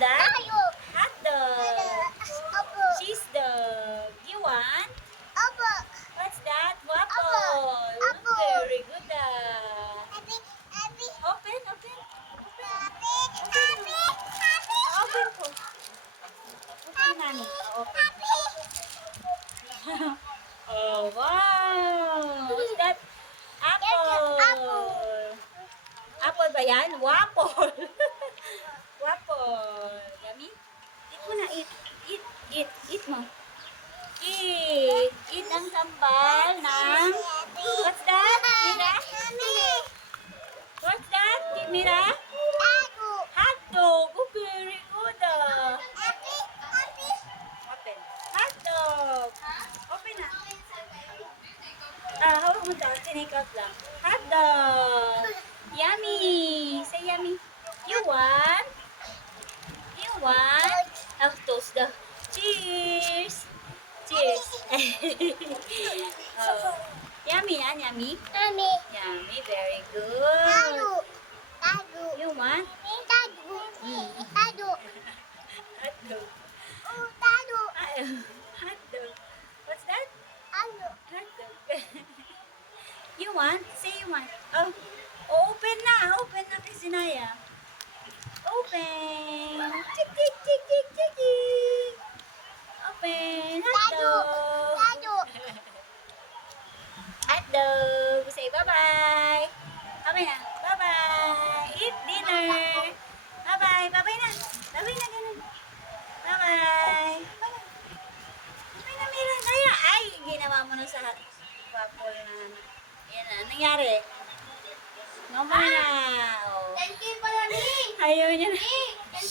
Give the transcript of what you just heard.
that? Tayo. Hot dog. Opo. Cheese dog. You want? Opo. What's that? Waffle. Apple. Very good. Happy. Open, open. Happy. Open ko. Open nani. Open. Oh, wow. What's that? Apple. Apple ba yan? Waffle. Waffle. Yummy? Eat mo na, eat. Eat mo. Eat ang sambal ng... What's that? Mira? What's that? Mira? Hot dog. Oh, very good. Open. Hot dog. Open na. Hawak mo daw. Tinake out lang. Hot dog. Yummy. Say yummy. You want? You want? Oh, toast daw. Cheers. Cheers. Oh. Yummy yan, yummy. Yummy, very good. You want? Hot dog. Hot dog. Hot dog. What's that? Hot dog. You want? Say you want. Oh, open na. Open na kay Sinaya. Open. Tik, tik, tik, tik, tik, tik. Open. Hot dog. Hot dog. Say bye-bye. Bye-bye na. Bye-bye. Eat dinner. Bye-bye. Bye-bye na. Bye-bye na ganun. Bye-bye. Bye-bye. Bye-bye na, Mira. Naya. Ay, ginawa mo na sa waffle na. Yan na. Nangyari. Ngomong na. Oh. Ayaw niya na.